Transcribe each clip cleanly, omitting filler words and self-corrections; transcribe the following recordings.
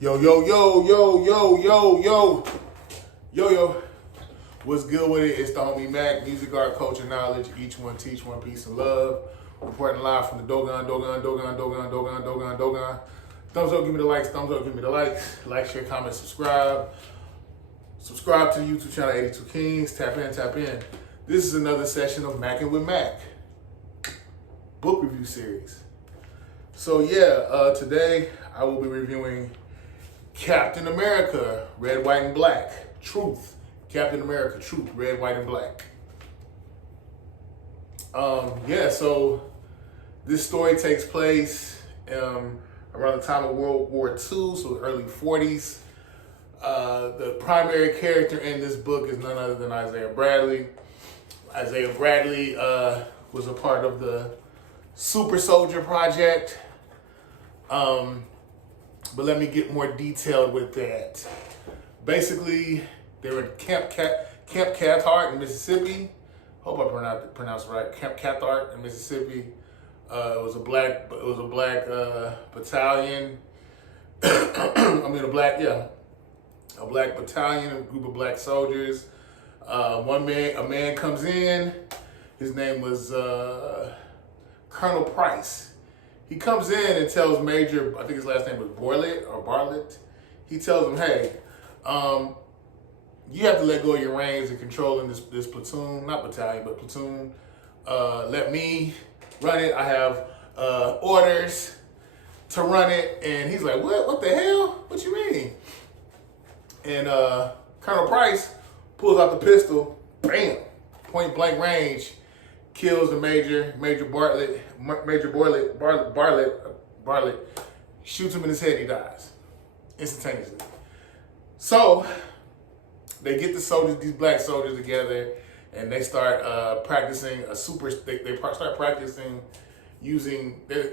Yo, yo, yo, yo, yo, yo, yo, yo, yo. What's good with it? It's the homie Mac, music, art, culture, knowledge. Each one teach one, peace and love. Reporting live from the Dogon. Thumbs up, give me the likes. Thumbs up, give me the likes. Like, share, comment, subscribe. Subscribe to the YouTube channel 82 Kings. Tap in, tap in. This is another session of Mackin' with Mac book review series. So yeah, today I will be reviewing Captain America, Red, White, and Black. Truth. Captain America, Truth, Red, White, and Black. So this story takes place around the time of World War II, so early 40s. The primary character in this book is none other than Isaiah Bradley. Isaiah Bradley was a part of the Super Soldier Project. But let me get more detailed with that. Basically, they were at Camp Cathart in Mississippi. Hope I pronounced it right. Camp Cathart in Mississippi. It was a black battalion. A black battalion, a group of black soldiers. A man comes in. His name was Colonel Price. He comes in and tells Major, I think his last name was Bartlett. He tells him, hey, you have to let go of your reins in controlling this platoon, not battalion, but platoon. Let me run it. I have orders to run it. And he's like, what the hell? What you mean? And Colonel Price pulls out the pistol, bam, point blank range, kills the Major Bartlett, shoots him in his head, he dies instantaneously. So they get these black soldiers together, and they start practicing They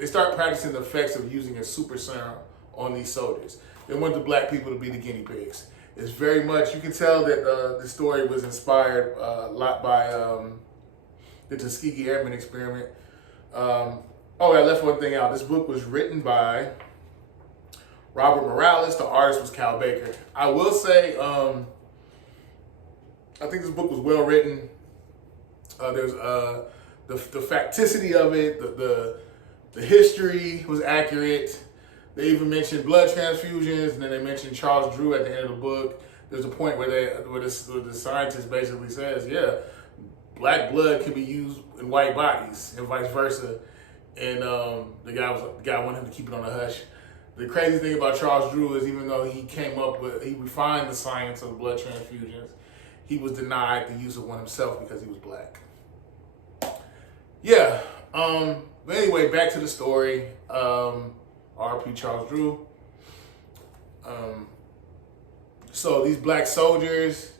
start practicing the effects of using a super serum on these soldiers. They want the black people to be the guinea pigs. It's very much, you can tell that the story was inspired a lot by the Tuskegee Airmen experiment. I left one thing out. This book was written by Robert Morales. The artist was Cal Baker. I will say, I think this book was well written. There's the facticity of it, the history was accurate. They even mentioned blood transfusions, and then they mentioned Charles Drew at the end of the book. There's a point where the scientist basically says, yeah, black blood can be used in white bodies and vice versa. And the guy wanted him to keep it on the hush. The crazy thing about Charles Drew is even though he refined the science of blood transfusions, he was denied the use of one himself because he was black. Yeah. But anyway, back to the story. R.P. Charles Drew. So these black soldiers,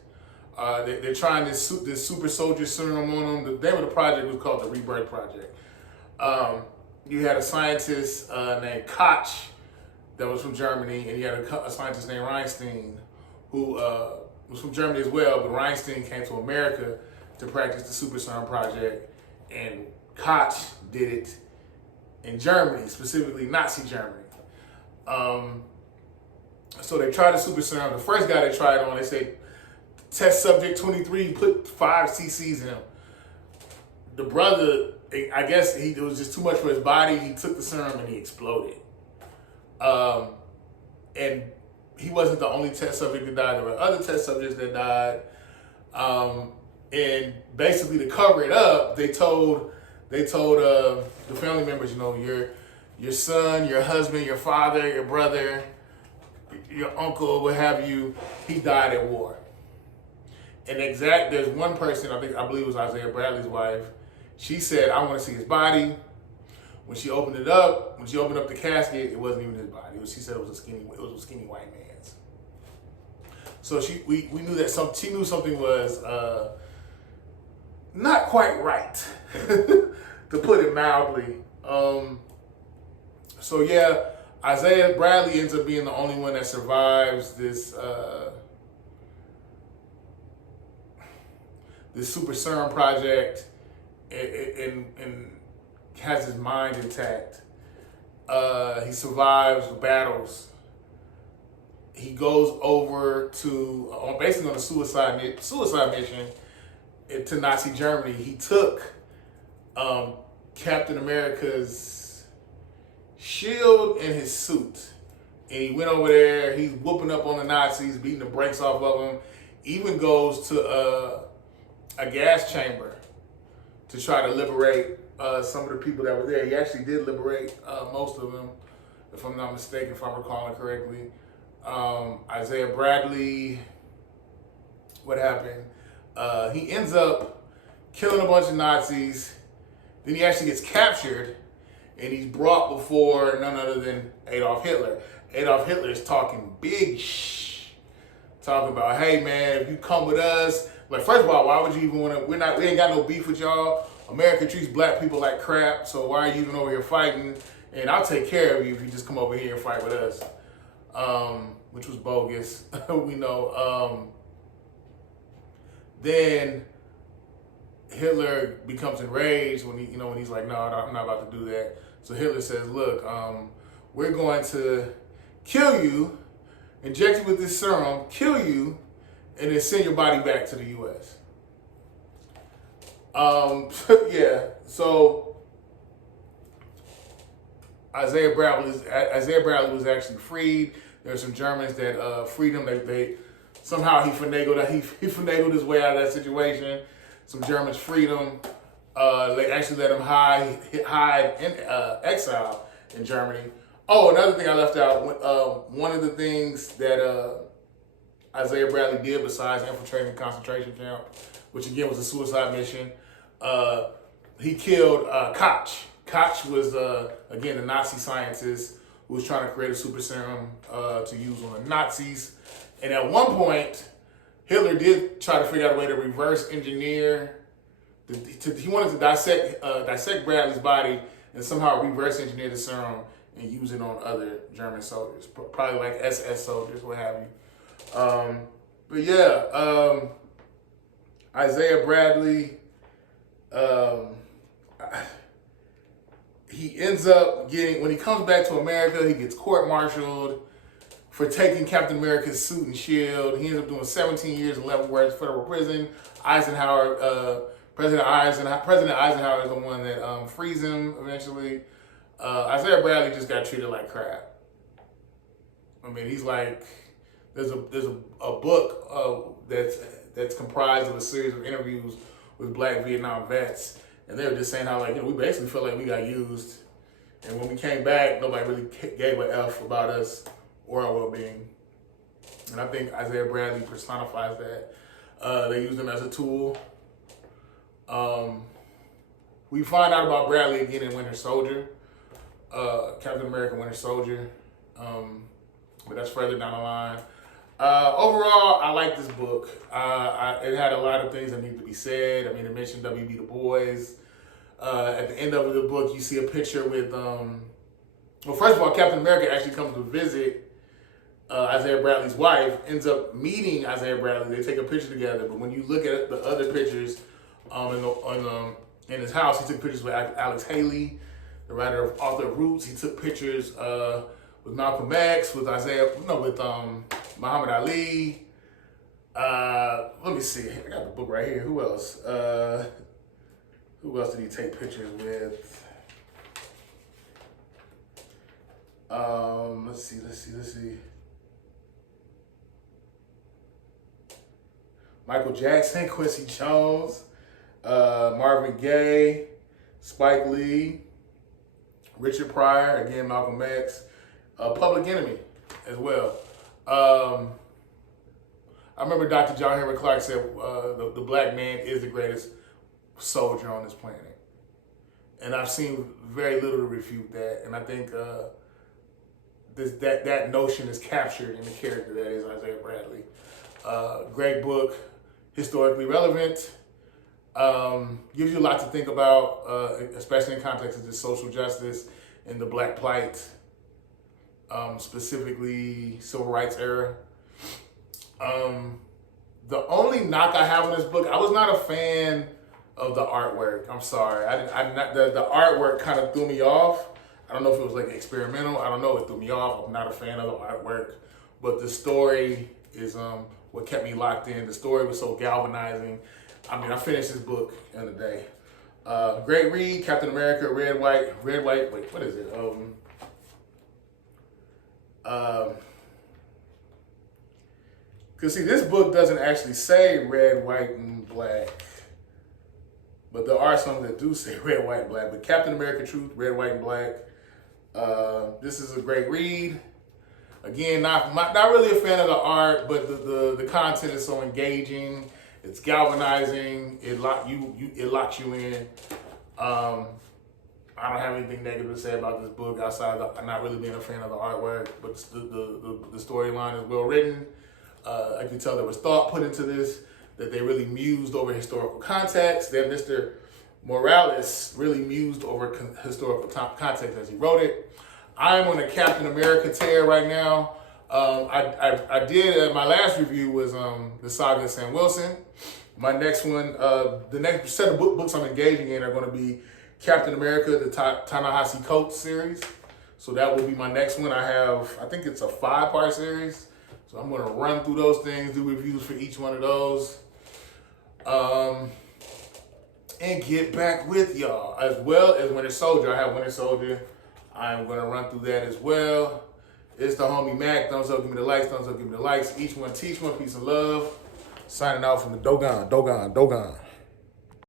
they're trying this super soldier serum on them. The name of the project was called the Rebirth Project. You had a scientist named Koch that was from Germany, and you had a scientist named Reinstein who was from Germany as well, but Reinstein came to America to practice the super serum project, and Koch did it in Germany, specifically Nazi Germany. So they tried the super serum. The first guy they tried on, they said, test subject 23, put 5 cc's in him. The brother, I guess it was just too much for his body. He took the serum and he exploded. And he wasn't the only test subject that died. There were other test subjects that died. And basically to cover it up, they told the family members, your son, your husband, your father, your brother, your uncle, what have you, he died at war. And there's one person, I believe it was Isaiah Bradley's wife. She said, I want to see his body. When she opened up the casket, it wasn't even his body. She said it was a skinny white man's. So we knew that she knew something was not quite right, to put it mildly. So yeah, Isaiah Bradley ends up being the only one that survives this super serum project and has his mind intact. He survives the battles he goes over to basically on a suicide mission to Nazi Germany. He took Captain America's shield and his suit, and he went over there. He's whooping up on the Nazis, beating the brakes off of them. Even goes to a gas chamber to try to liberate some of the people that were there. He actually did liberate most of them, if I'm not mistaken, if I'm recalling correctly. Isaiah Bradley, what happened? He ends up killing a bunch of Nazis. Then he actually gets captured, and he's brought before none other than Adolf Hitler. Adolf Hitler is talking big talking about, hey man, if you come with us, like first of all, why would you even want to? We ain't got no beef with y'all. America treats black people like crap, so why are you even over here fighting? And I'll take care of you if you just come over here and fight with us. Which was bogus, we know. Then Hitler becomes enraged when when he's like, no, I'm not about to do that. So Hitler says, look, we're going to kill you, inject you with this serum, kill you, and then send your body back to the U.S. Yeah, so Isaiah Bradley was actually freed. There's some Germans that freed him. They somehow he finagled his way out of that situation. Some Germans freed him. They actually let him hide in exile in Germany. Oh, another thing I left out. One of the things that Isaiah Bradley did besides infiltrating the concentration camp, which again was a suicide mission, he killed Koch. Koch was again a Nazi scientist who was trying to create a super serum to use on the Nazis. And at one point, Hitler did try to figure out a way to reverse engineer. He wanted to dissect Bradley's body and somehow reverse engineer the serum and use it on other German soldiers, probably like SS soldiers, what have you. But yeah, Isaiah Bradley, he ends up when he comes back to America, he gets court-martialed for taking Captain America's suit and shield. He ends up doing 17 years in Leavenworth federal prison. President Eisenhower is the one that frees him eventually. Isaiah Bradley just got treated like crap. I mean, he's like, there's a book that's comprised of a series of interviews with Black Vietnam vets, and they were just saying how we basically felt like we got used, and when we came back, nobody really gave a F about us or our well-being. And I think Isaiah Bradley personifies that. They used him as a tool. We find out about Bradley again in Winter Soldier, Captain America Winter Soldier, but that's further down the line. Overall, I like this book. It had a lot of things that need to be said. I mean, it mentioned W.B. Du Bois. At the end of the book, you see a picture with, well, first of all, Captain America actually comes to visit Isaiah Bradley's wife, ends up meeting Isaiah Bradley. They take a picture together, but when you look at the other pictures in his house, he took pictures with Alex Haley, the writer of Author of Roots. He took pictures with Malcolm X, with Muhammad Ali. Let me see. I got the book right here. Who else? Who else did he take pictures with? Let's see. Michael Jackson, Quincy Jones, Marvin Gaye, Spike Lee, Richard Pryor, again Malcolm X, Public Enemy as well. I remember Dr. John Henrik Clarke said the black man is the greatest soldier on this planet. And I've seen very little to refute that. And I think that notion is captured in the character that is Isaiah Bradley. Great book, historically relevant, gives you a lot to think about, especially in context of this social justice and the black plight, specifically civil rights era. The only knock I have on this book, I was not a fan of the artwork. I'm sorry. The artwork kind of threw me off. I don't know if it was like experimental. I don't know. It threw me off. I'm not a fan of the artwork but the story is what kept me locked in. The story was so galvanizing. I mean, I finished this book in a day. Great read, Captain America, Red, White, wait, what is it? Because see, this book doesn't actually say red, white, and black. But there are some that do say red, white, and black. But Captain America Truth, red, white, and black. This is a great read. Again, not really a fan of the art, but the content is so engaging. It's galvanizing. It locks you in. I don't have anything negative to say about this book outside of not really being a fan of the artwork, but the storyline is well written. I can tell there was thought put into this, that they really mused over historical context, that Mr. Morales really mused over historical context as he wrote it. I'm on a Captain America tear right now. I did, my last review was the Saga of Sam Wilson. My next one, the next set of books I'm engaging in are going to be Captain America, the Ta-Nehisi Coates series. So that will be my next one. I think it's a 5-part series. So I'm going to run through those things, do reviews for each one of those. And get back with y'all. As well as Winter Soldier. I have Winter Soldier. I'm going to run through that as well. It's the homie Mac. Thumbs up, give me the likes. Thumbs up, give me the likes. Each one teach one. Peace and love. Signing out from the Dogon.